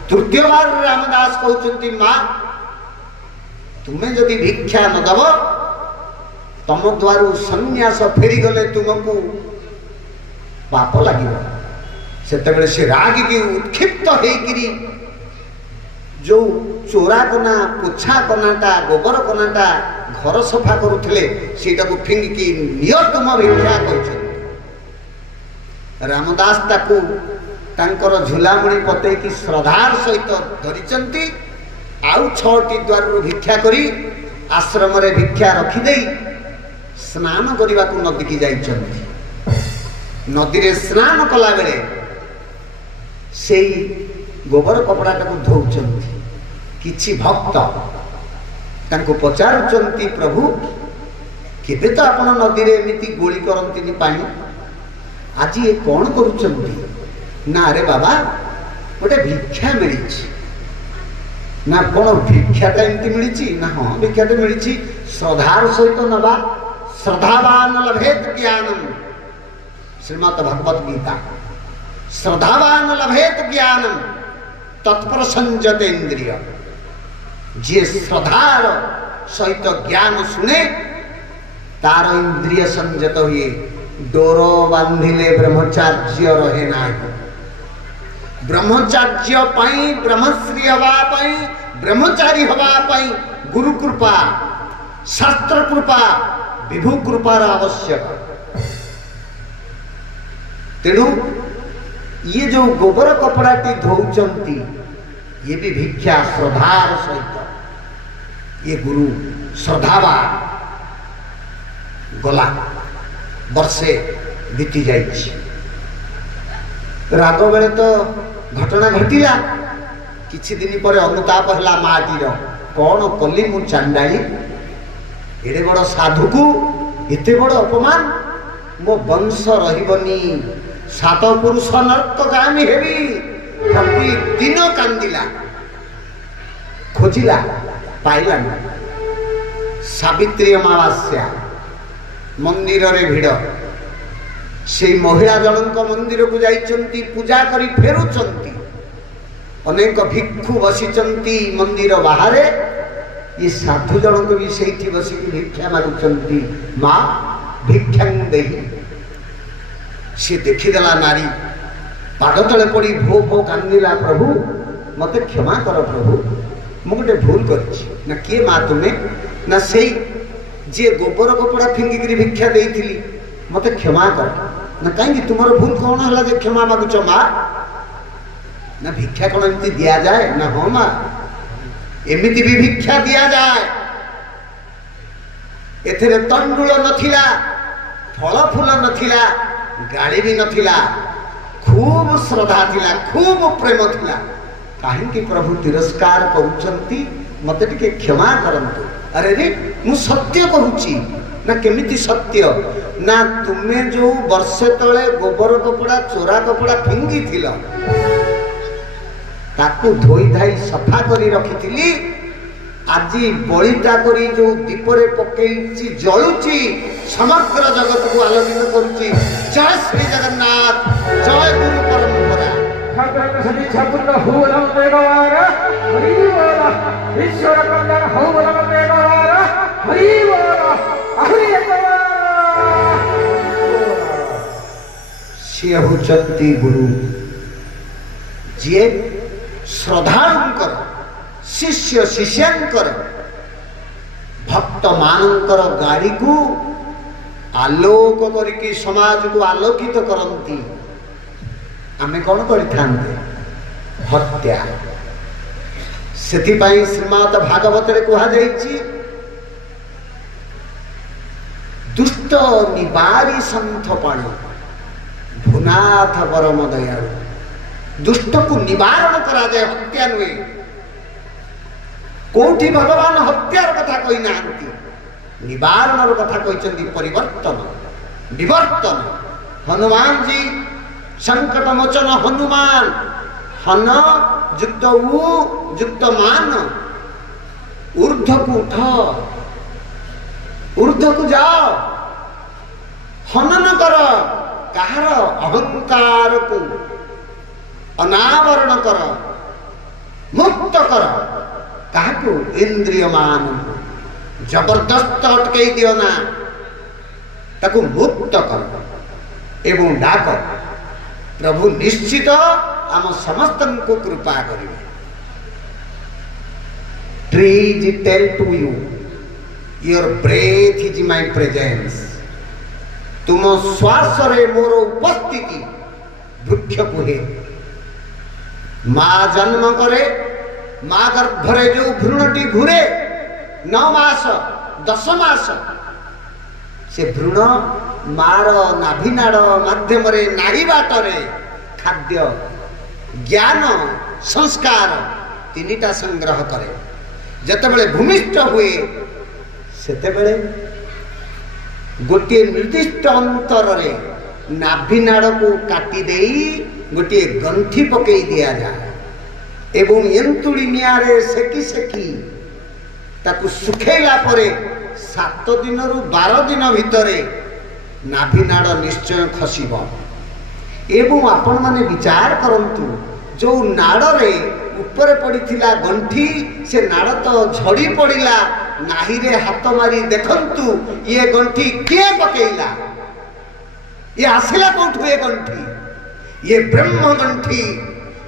ତୃତୀୟ ବାର ରାମଦାସ କହୁଛନ୍ତି, ମା ତୁମେ ଯଦି ଭିକ୍ଷା ନ ଦେବ, ତମ ଦ୍ୱାରୁ ସନ୍ନ୍ୟାସ ଫେରିଗଲେ ତୁମକୁ ପାପ ଲାଗିବ। ସେତେବେଳେ ସେ ରାଗିକି ଉତ୍କ୍ଷିପ୍ତ ହେଇକିରି ଯୋଉ ଚୋରା କନା, ପୋଛା କନାଟା, ଗୋବର କନାଟା ଘର ସଫା କରୁଥିଲେ, ସେଇଟାକୁ ଫିଙ୍ଗିକି ନିଅ ତୁମ ଭିକ୍ଷା କହିଛନ୍ତି। ରାମଦାସ ତାକୁ ତାଙ୍କର ଝୁଲାମୁଣି ପତେଇକି ଶ୍ରଦ୍ଧାର ସହିତ ଧରିଛନ୍ତି। ଆଉ 6ଟି ଦ୍ୱାରରୁ ଭିକ୍ଷା କରି ଆଶ୍ରମରେ ଭିକ୍ଷା ରଖିଦେଇ ସ୍ନାନ କରିବାକୁ ନଦୀକି ଯାଇଛନ୍ତି। ନଦୀରେ ସ୍ନାନ କଲା ବେଳେ ସେଇ ଗୋବର କପଡ଼ାଟାକୁ ଧୋଉଛନ୍ତି। କିଛି ଭକ୍ତ ତାଙ୍କୁ ପଚାରୁଛନ୍ତି, ପ୍ରଭୁ କେବେ ତ ଆପଣ ନଦୀରେ ଏମିତି ଗୋଳି କରନ୍ତିନି ପାଣି, ଆଜି ଏ କ'ଣ କରୁଛନ୍ତି? ନା ରେ ବାବା ଗୋଟେ ଭିକ୍ଷା ମିଳିଛି। ନା କ'ଣ ଭିକ୍ଷାଟା ଏମିତି ମିଳିଛି? ନା ହଁ ଭିକ୍ଷାଟା ମିଳିଛି, ଶ୍ରଦ୍ଧାର ସହିତ ନେବା। ଶ୍ରଦ୍ଧାବାନ ଲଭେତ୍ ଜ୍ଞାନମ୍। श्रीमद् भगवत गीता। श्रद्धावान लभेत ज्ञानम तत्पर संजत इंद्रिय। जी श्रद्धार सहित ज्ञान शुणे तार इंद्रिय संजत हुए। डोर बांधिले ब्रह्मचार्य रहे ना। ब्रह्मचार्य पाई ब्रह्मश्री हवा पाई ब्रह्मचारी हवा पाई गुरु कृपा शास्त्र कृपा विभु कृपार आवश्यक। तेणु ये जो गोबर कपड़ाटी धोचंती ये भी भिक्षा श्रद्धार सहित। ये गुरु श्रद्धावा गला वर्षे बीती जाइछि। राग बेले तो घटना घटिला किछि दिन पर अनुताप हला माटीर कौन कली मु चांडाली एडे बड़ साधु को एते बड़ अपमान मो वंश रहिबनी सात पुरुष नर्तगामी हेबी। प्रति दिन कांदिला खोजिला पाइला। सावित्री अमावास्या मंदिर रे भिड़। से महिला जनक मंदिर को जाइछंती पूजा करी फेरुचंती। अनेक भिक्षु बसिचंती मंदिर बाहरे। ये साधु जनक भी सेठी बसी भिक्षा मागुचंती। माँ भिक्षां देहि। से देखिदेला नारी पाद तले पड़ी भो भो कांदिला। प्रभु मते क्षमा कर प्रभु मु गोटे भूल करछि। ना किए माँ तुम्हें ना से जे गोबर कपड़ा फिंगिकी भिक्षा देइथिली मते क्षमा कर। ना कहीं तुमर भूल कौन है जे क्षमा मागुच माँ। ना भिक्षा कौन एमती दिया जाए ना। हाँ माँ एमती भी भिक्षा दिया जाए। एथेरे तंडुल नथिला फल फूल नथिला गाड़ी भी नथिला। खूब श्रद्धा थिला खूब प्रेम थिला। कहीं प्रभु तिरस्कार करुचंती मते टिके क्षमा करंतु। अरे रे मु सत्य कहूची ना केमिति सत्य ना तुमे जो वर्षे तले गोबर कपड़ा चोरा कपड़ा फिंगी थिल ताकू धोई धाई सफा करी रखिथिली। आजी बलिटा करी जो दीपरे पकेइची जळुची समग्र जगत को आलोकित करूची। जय श्री जगन्नाथ जय गुरु परंपरा। ठाकुर सभी छापुर हुवलम देगवार हरि बोल। ईश्वर कल्याण हुवलम देगवार हरि बोल। हरि बोल। से होचंती गुरु जे श्रद्धांकर शिष्य शिष्यांकर भक्त मानकर गाड़ी को आलोक करके समाज को आलोकित करती। आमे कौन करते हत्या। सेथिपाई श्रीमद् भागवत रे कहा जाइछि दुष्ट निवारी संथ पाणी भुनाथ परम दयालु। दुष्ट को निवारण करा जाए हत्या नुहे। कोठी भगवान हत्यार कथा कही ना निवारण कथा कहते परिवर्तन विवर्तन। हनुमान जी संकट मोचन हनुमान हन युक्त उ युक्त मान ऊर्ध्व को उठ ऊर्ध्व को जाओ हनन कर कहार अहंकार को अनावरण कर मुक्त कर। काहू इंद्रिय मान जबरदस्त अटकई दियो ना ताकू मुक्त कर एवं डाक प्रभु निश्चित आम समस्त को कृपा करिवे। Trees tell to you your breath is my presence। तुम श्वास रे मोर उपस्थिति वृक्ष कुहे। माँ जन्म करे माँ गर्भरे जो भ्रूणटी घूरे 9 मास 10 मास से भ्रूण मार नाभिनाड़ माध्यम नाड़ी बाटरे खाद्य ज्ञान संस्कार तीनिटा संग्रह करे। जेतेबेले भूमिष्ठ हुए सेतेबेले गोटे निर्दिष्ट अंतर रे नाभिनाड़ को काटी देई गोटे गंठी पकई दिया जाए एवं एंतुड़ी निआरे सेकी सेकी ताकू सुखेला परे 7 दिन रु 12 दिन भितरे नाभिनाड़ निश्चय खसिब। ଏବଂ ଆପଣମାନେ ବିଚାର କରନ୍ତୁ, ଯେଉଁ ନାଡ଼ରେ ଉପରେ ପଡ଼ିଥିଲା ଗଣ୍ଠି ସେ ନାଡ଼ ତ ଝଡ଼ି ପଡ଼ିଲା। ନାହିରେ ହାତ ମାରି ଦେଖନ୍ତୁ ଇଏ ଗଣ୍ଠି କିଏ ପକେଇଲା? ଇଏ ଆସିଲା କୋଉଠୁ? ଏ ଗଣ୍ଠି ଇଏ ବ୍ରହ୍ମ ଗଣ୍ଠି,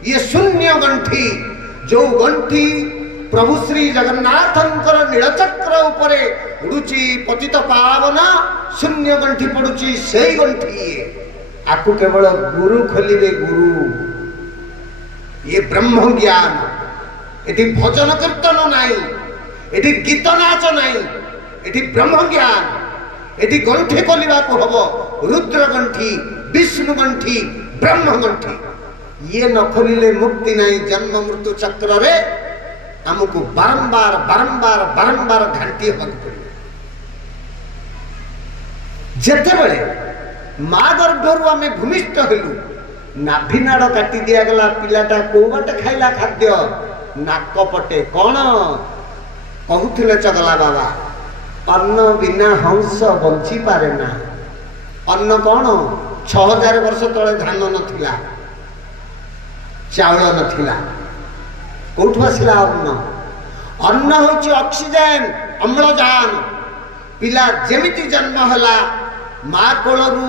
ଇଏ ଶୂନ୍ୟ ଗଣ୍ଠି। ଯେଉଁ ଗଣ୍ଠି ପ୍ରଭୁ ଶ୍ରୀ ଜଗନ୍ନାଥଙ୍କର ନୀଳଚକ୍ର ଉପରେ ଉଡ଼ୁଛି ପତିତ ପାବନ ଶୂନ୍ୟ ଗଣ୍ଠି ପଡ଼ୁଛି, ସେଇ ଗଣ୍ଠି ଇଏ। ଆକୁ କେବଳ ଗୁରୁ ଖୋଲିବେ, ଗୁରୁ। ଇଏ ବ୍ରହ୍ମ ଜ୍ଞାନ। ଏଠି ଭଜନ କୀର୍ତ୍ତନ ନାହିଁ, ଏଠି ଗୀତ ନାଚ ନାହିଁ, ଏଠି ବ୍ରହ୍ମ ଜ୍ଞାନ। ଏଠି ଗଣ୍ଠି ଖୋଲିବାକୁ ହବ ରୁଦ୍ର ଗଣ୍ଠି, ବିଷ୍ଣୁ ଗଣ୍ଠି, ବ୍ରହ୍ମ ଗଣ୍ଠି। ଇଏ ନ ଖୋଲିଲେ ମୁକ୍ତି ନାହିଁ। ଜନ୍ମ ମୃତ୍ୟୁ ଚକ୍ରରେ ଆମକୁ ବାରମ୍ବାର ବାରମ୍ବାର ବାରମ୍ବାର ଘାଣ୍ଟି ହେବାକୁ ପଡ଼ିବ। ଯେତେବେଳେ ମା ଗର୍ଭରୁ ଆମେ ଭୂମିଷ୍ଠ ହେଲୁ, ନାଭି ନାଡ଼ କାଟି ଦିଆଗଲା। ପିଲାଟା କୋଉ ବାଟେ ଖାଇଲା ଖାଦ୍ୟ? ନାକ ପଟେ। କ'ଣ କହୁଥିଲେ ଚଗଲା ବାବା? ଅନ୍ନ ବିନା ହଂସ ବଞ୍ଚି ପାରେ ନା। ଅନ୍ନ କ'ଣ? 6000 ବର୍ଷ ତଳେ ଧାନ ନଥିଲା, ଚାଉଳ ନଥିଲା, କୋଉଠୁ ଆସିଲା ଅନ୍ନ? ଅନ୍ନ ହେଉଛି ଅକ୍ସିଜେନ, ଅମ୍ଳଜାନ। ପିଲା ଯେମିତି ଜନ୍ମ ହେଲା, ମା କୋଳରୁ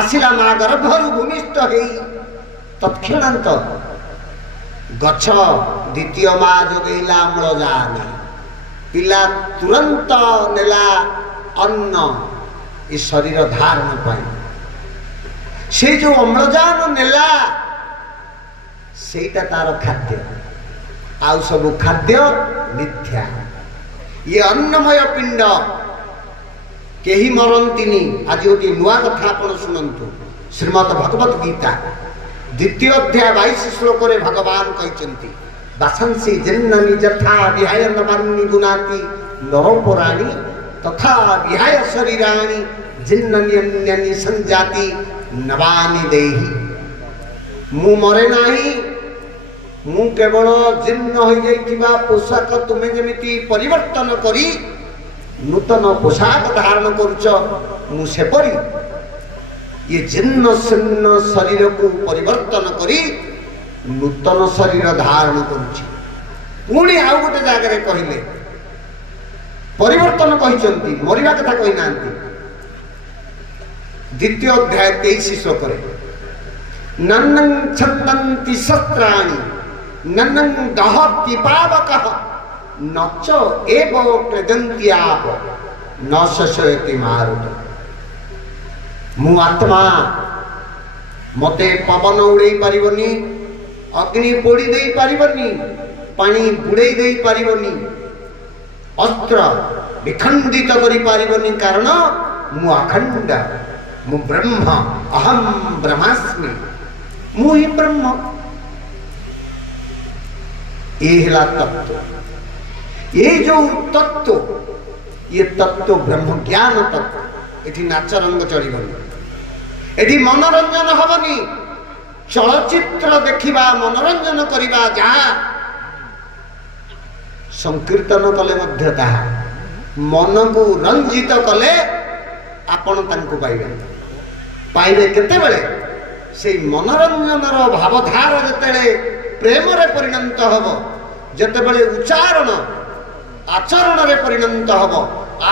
ଆସିଲା, ମା ଗର୍ଭରୁ ଭୂମିଷ୍ଠ ହେଇ ତତ୍କ୍ଷଣାନ୍ତ ଗଛ ଦ୍ୱିତୀୟ ମା ଯୋଗେଇଲା ଅମ୍ଳଜାନ। ପିଲା ତୁରନ୍ତ ନେଲା ଅନ୍ନ ଏ ଶରୀର ଧାରଣ ପାଇଁ। ସେ ଯେଉଁ ଅମ୍ଳଜାନ ନେଲା ସେଇଟା ତାର ଖାଦ୍ୟ, ଆଉ ସବୁ ଖାଦ୍ୟ ମିଥ୍ୟା। ଇଏ ଅନ୍ନମୟ ପିଣ୍ଡ, କେହି ମରନ୍ତିନି। ଆଜି ଗୋଟିଏ ନୂଆ କଥା ଆପଣ ଶୁଣନ୍ତୁ। ଶ୍ରୀମଦ୍ ଭଗବତ ଗୀତା 2ୟ ଅଧ୍ୟାୟ 22 ଶ୍ଲୋକରେ ଭଗବାନ କହିଛନ୍ତି, ବାସଂସି ଜନ୍ନାନି ଯଥା ବିହାୟ ନବାନି ଗୁଣାତି ନରପରାଣୀ ତଥା ବିହାୟ ଶରୀରାଣୀ ଜିନ୍ନାନି ଅନ୍ୟାନି ସଂଜାତି ନବାନି ଦେହି। ମୁଁ ମରେ ନାହିଁ, ମୁଁ କେବଳ ଜୀର୍ଣ୍ଣ ହୋଇଯାଇଥିବା ପୋଷାକ ତୁମେ ଯେମିତି ପରିବର୍ତ୍ତନ କରି ନୂତନ ପୋଷାକ ଧାରଣ କରୁଛ, ମୁଁ ସେପରି ଇଏ ଜୀର୍ଣ୍ଣ ଶୀର୍ଣ୍ଣ ଶରୀରକୁ ପରିବର୍ତ୍ତନ କରି ନୂତନ ଶରୀର ଧାରଣ କରୁଛି। ପୁଣି ଆଉ ଗୋଟେ ଜାଗାରେ କହିଲେ, ପରିବର୍ତ୍ତନ କହିଛନ୍ତି, ମରିବା କଥା କହିନାହାନ୍ତି। 2ୟ ଅଧ୍ୟାୟ 23 ଶ୍ଲୋକରେ, ନନଂ ଛନ୍ଦନ୍ତି ଶସ୍ତ୍ରାଣି ନନଂ ଦହତି ପାବକଃ ନଚ ଏବ କ୍ଲେଦନ୍ତି ଆପ ନ ଶୋଷୟତି ମାରୁତ। ମୁଁ ଆତ୍ମା, ମତେ ପବନ ଉଡ଼େଇ ପାରିବନି, ଅଗ୍ନି ପୋଡ଼ି ଦେଇ ପାରିବନି, ପାଣି ବୁଡ଼େଇ ଦେଇ ପାରିବନି, ଅସ୍ତ୍ର ବିଖଣ୍ଡିତ କରିପାରିବନି। କାରଣ ମୁଁ ଅଖଣ୍ଡ, ମୁଁ ବ୍ରହ୍ମ, ଅହಂ ବ୍ରହ୍ମାସ୍ମି, ମୁଁ ହିଁ ବ୍ରହ୍ମ। ଏ ହେଲା ତତ୍ତ୍ୱ। ଏ ଯେଉଁ ତତ୍ତ୍ୱ, ଏ ତତ୍ତ୍ୱ ବ୍ରହ୍ମ ଜ୍ଞାନ ତତ୍ତ୍ୱ। ଏଠି ନାଚ ରଙ୍ଗ ଚଳିବନି, ଏଠି ମନୋରଞ୍ଜନ ହବନି। ଚଳଚ୍ଚିତ୍ର ଦେଖିବା, ମନୋରଞ୍ଜନ କରିବା ଯାହା, ସଂକୀର୍ତ୍ତନ କଲେ ମଧ୍ୟ ତାହା। ମନକୁ ରଞ୍ଜିତ କଲେ ଆପଣ ତାଙ୍କୁ ପାଇବେ। ପାଇବେ କେତେବେଳେ? ସେଇ ମନୋରଞ୍ଜନର ଭାବଧାର ଯେତେବେଳେ ପ୍ରେମରେ ପରିଣତ ହବ, ଯେତେବେଳେ ଉଚ୍ଚାରଣ ଆଚରଣରେ ପରିଣତ ହବ,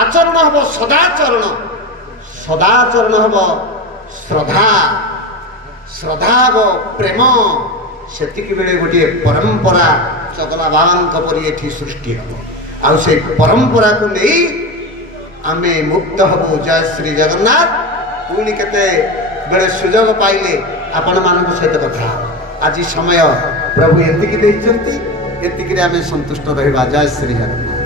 ଆଚରଣ ହବ ସଦାଚରଣ, ସଦାଚରଣ ହବ ଶ୍ରଦ୍ଧା, ଶ୍ରଦ୍ଧା ହବ ପ୍ରେମ। ସେତିକି ବେଳେ ଗୋଟିଏ ପରମ୍ପରା ଚଗଲା ବାବାଙ୍କ ପରି ଏଠି ସୃଷ୍ଟି ହବ। ଆଉ ସେଇ ପରମ୍ପରାକୁ ନେଇ ଆମେ ମୁକ୍ତ ହବୁ। ଜୟ ଶ୍ରୀ ଜଗନ୍ନାଥ। ପୁଣି କେତେବେଳେ ସୁଯୋଗ ପାଇଲେ ଆପଣମାନଙ୍କ ସହିତ କଥା ହବ। ଆଜି ସମୟ ପ୍ରଭୁ ଏତିକି ଦେଇଛନ୍ତି, ଏତିକିରେ ଆମେ ସନ୍ତୁଷ୍ଟ ରହିବା। ଜୟ ଶ୍ରୀ ଜଗନ୍ନାଥ।